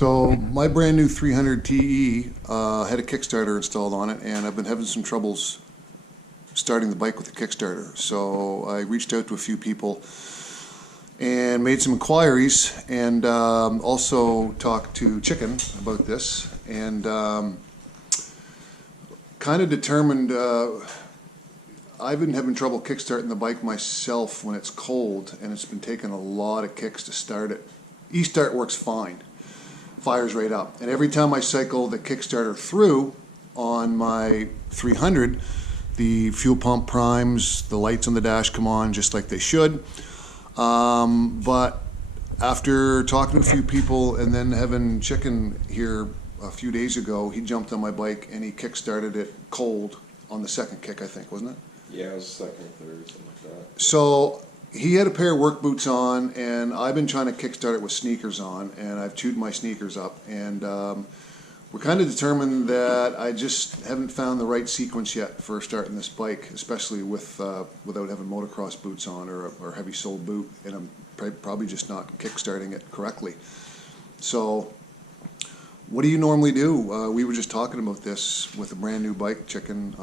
So my brand new 300 TE had a Kickstarter installed on it, and I've been having some troubles starting the bike with the Kickstarter. So I reached out to a few people and made some inquiries, and also talked to Chicken about this, and kind of determined I've been having trouble kickstarting the bike myself when it's cold, and it's been taking a lot of kicks to start it. E-start works fine, fires right up, and every time I cycle the Kickstarter through on my 300, the fuel pump primes, the lights on the dash come on just like they should. But after talking to a few people and then having Chicken here a few days ago, he jumped on my bike and he kickstarted it cold on the second kick, I think, wasn't it? Yeah, it was second or third, something like that. So he had a pair of work boots on, and I've been trying to kickstart it with sneakers on, and I've chewed my sneakers up, and we're kind of determined that I just haven't found the right sequence yet for starting this bike, especially without having motocross boots on or heavy sole boot, and I'm probably just not kickstarting it correctly. So what do you normally do? We were just talking about this with a brand new bike, Chicken,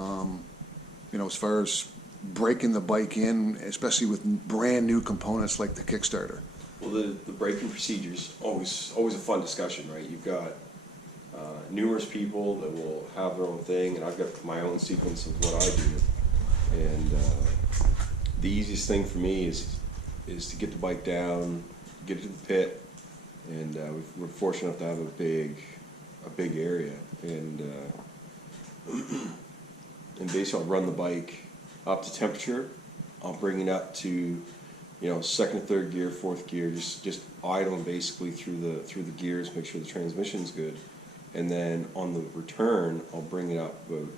you know, as far as breaking the bike in, especially with brand new components like the Kickstarter. Well, the braking procedures always a fun discussion, right? You've got numerous people that will have their own thing, and I've got my own sequence of what I do. And the easiest thing for me is to get the bike down, get it to the pit, and we're fortunate enough to have a big area, and basically I'll run the bike up to temperature. I'll bring it up to, you know, second, third gear, fourth gear, just idling basically through the gears, make sure the transmission's good. And then on the return, I'll bring it up about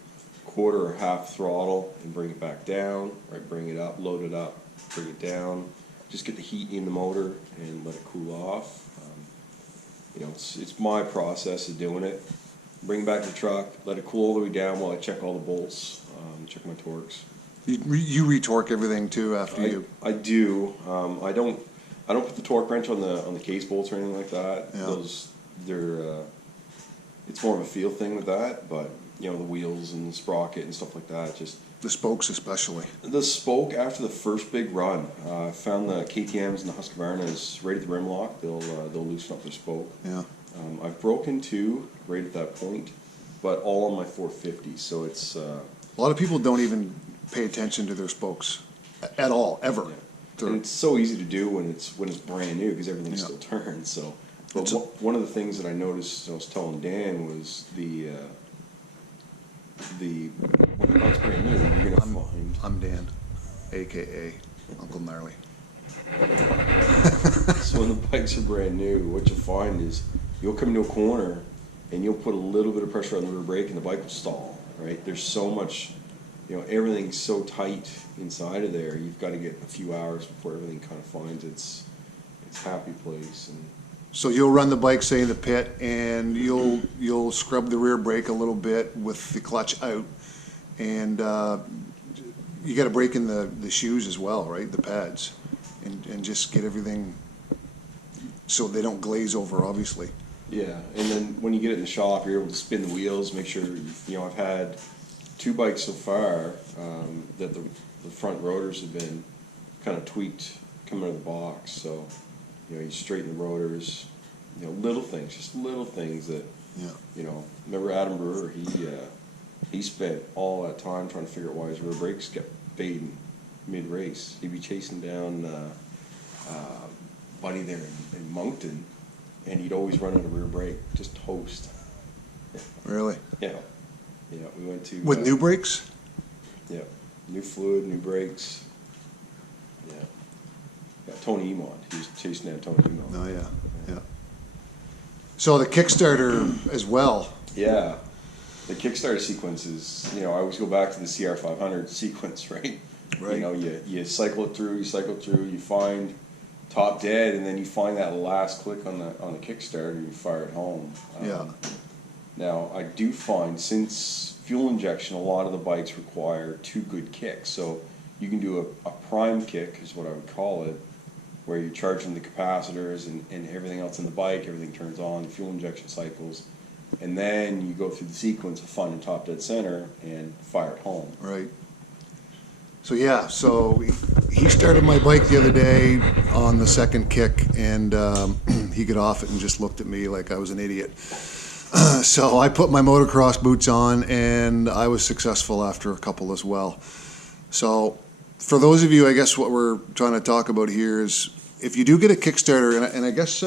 quarter or half throttle and bring it back down, right? Bring it up, load it up, bring it down, just get the heat in the motor and let it cool off. You know, it's my process of doing it. Bring it back to the truck, let it cool all the way down while I check all the bolts, check my torques. You retorque everything too after you? I do. I don't put the torque wrench on the case bolts or anything like that. Yeah. It's more of a feel thing with that, but you know, the wheels and the sprocket and stuff like that, just the spokes especially. The spoke after the first big run, I found the KTM's and the Husqvarnas right at the rim lock. They'll loosen up their spoke. Yeah. I've broken two right at that point, but all on my 450. So it's a lot of people don't even pay attention to their spokes at all, ever. Yeah. And it's so easy to do when it's brand new because everything still turns. So, but one of the things that I noticed, I was telling Dan, was the when the bike's brand new, you're gonna find. I'm Dan, aka Uncle Gnarly. So when the bikes are brand new, what you'll find is you'll come into a corner and you'll put a little bit of pressure on the rear brake and the bike will stall. Right? There's so much. You know, everything's so tight inside of there. You've got to get a few hours before everything kind of finds its happy place. And so you'll run the bike, say, in the pit, and you'll scrub the rear brake a little bit with the clutch out, and you got to break in the shoes as well, right? The pads, and just get everything so they don't glaze over, obviously. Yeah, and then when you get it in the shop, you're able to spin the wheels, make sure, you know, I've had 2 bikes so far that the front rotors have been kind of tweaked coming out of the box. So, you know, you straighten the rotors, you know, little things, just little things that, you know. Remember Adam Brewer? He spent all that time trying to figure out why his rear brakes kept fading mid-race. He'd be chasing down Buddy there in Moncton, and he'd always run out of rear brake, just toast. Really? Yeah. Yeah, we went to... With new brakes? Yeah. New fluid, new brakes. Yeah. Yeah, Tony Emond. He was chasing down Tony Emond. Oh, yeah. So the Kickstarter as well. Yeah. The Kickstarter sequence is, you know, I always go back to the CR500 sequence, right? Right. You know, you cycle it through, you find top dead, and then you find that last click on the Kickstarter, and you fire it home. Yeah. Now, I do find, since fuel injection, a lot of the bikes require 2 good kicks. So you can do a prime kick, is what I would call it, where you're charging the capacitors and everything else in the bike, everything turns on, the fuel injection cycles, and then you go through the sequence of finding top dead center and fire it home. Right. So yeah, so he started my bike the other day on the second kick, and he got off it and just looked at me like I was an idiot. So I put my motocross boots on, and I was successful after a couple as well. So for those of you, I guess what we're trying to talk about here is if you do get a Kickstarter, and I guess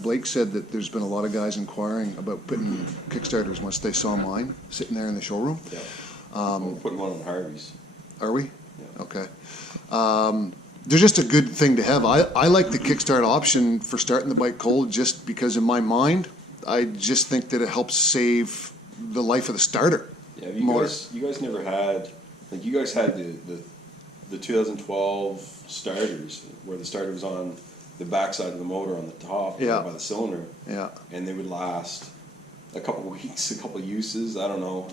Blake said that there's been a lot of guys inquiring about putting Kickstarters once they saw mine sitting there in the showroom. Yeah. We're putting one on Harvey's. Are we? Yeah. Okay. They're just a good thing to have. I like the Kickstart option for starting the bike cold just because in my mind, I just think that it helps save the life of the starter. Yeah, you guys never had, like you guys had the 2012 starters where the starter was on the backside of the motor on the top by the cylinder. Yeah. And they would last a couple of weeks, a couple of uses. I don't know.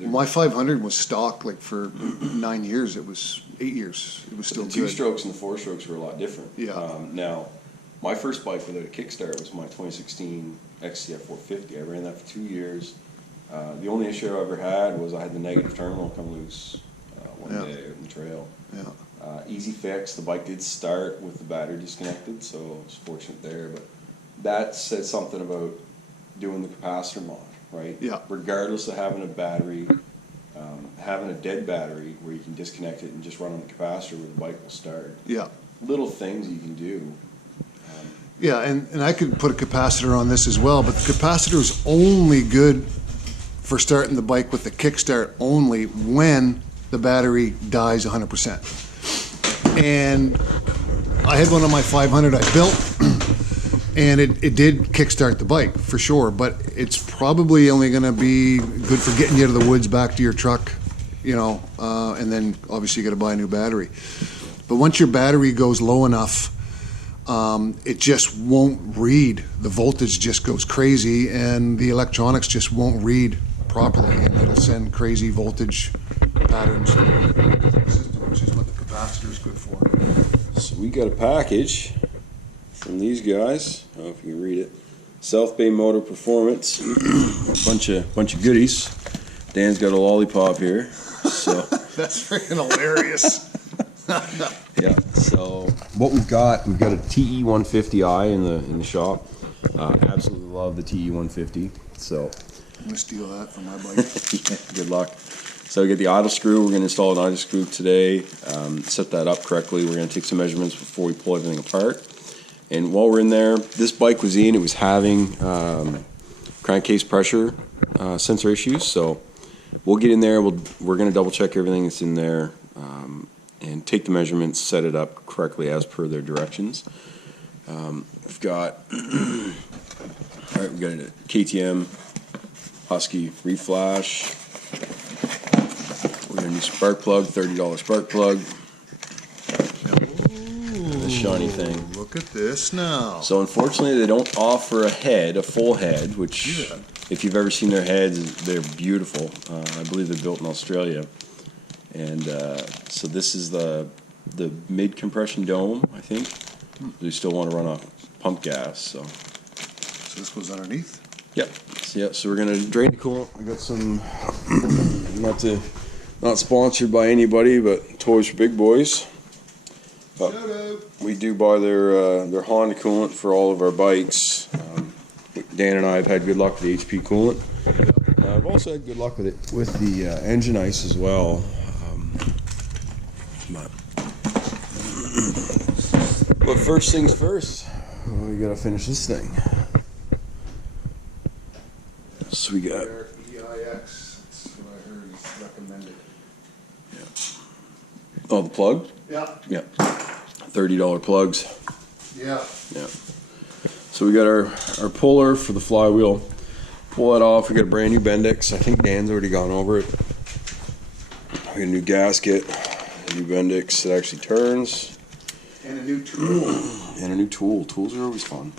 My 500 was stock like for 9 years. It was 8 years. It was still the good. 2-strokes and the 4-strokes were a lot different. Yeah. Now, my first bike without a kickstart was my 2016 XCF 450. I ran that for 2 years. The only issue I ever had was I had the negative terminal come loose one day out in the trail. Yeah. Easy fix. The bike did start with the battery disconnected, so I was fortunate there. But that said something about doing the capacitor mod, right? Yeah. Regardless of having a battery, having a dead battery where you can disconnect it and just run on the capacitor where the bike will start. Yeah. Little things you can do. Yeah, and I could put a capacitor on this as well, but the capacitor is only good for starting the bike with the kickstart only when the battery dies 100%. And I had one on my 500 I built, and it did kickstart the bike for sure, but it's probably only going to be good for getting you to the woods back to your truck, you know, and then obviously you got to buy a new battery. But once your battery goes low enough, it just won't read. The voltage just goes crazy, and the electronics just won't read properly, and it'll send crazy voltage patterns to the system, which is what the capacitor is good for. So we got a package from these guys. I don't know if you can read it. South Bay Motor Performance. a bunch of goodies. Dan's got a lollipop here. So that's freaking hilarious. Yeah. So what we've got a TE 150i in the shop. Absolutely love the TE 150. So I'm gonna steal that from my bike. Yeah, good luck. So we get the idle screw. We're gonna install an idle screw today. Set that up correctly. We're gonna take some measurements before we pull everything apart. And while we're in there, this bike was in. It was having crankcase pressure sensor issues. So we'll get in there. We're gonna double check everything that's in there. And take the measurements, set it up correctly as per their directions. We've got, all right, we've got a KTM Husky reflash. We got a new spark plug, $30 spark plug. Ooh, this shiny thing. Look at this now. So unfortunately, they don't offer a full head, which if you've ever seen their heads, they're beautiful. I believe they're built in Australia. And so this is the mid compression dome, I think. They still want to run off pump gas, so this goes underneath. Yep. So we're gonna drain the coolant. We got some not sponsored by anybody, but Toys for Big Boys. But we do buy their Honda coolant for all of our bikes. Dan and I have had good luck with the HP coolant. I've also had good luck with it with the engine ice as well. But first things first, we gotta finish this thing. So we got EIX. That's what I heard is recommended. Yeah. Oh, the plug? Yeah. Yeah. $30 plugs. Yeah. Yeah. So we got our puller for the flywheel. Pull that off. We got a brand new Bendix. I think Dan's already gone over it. We got a new gasket, a new Bendix that actually turns. And a new tool. And a new tool. Tools are always fun.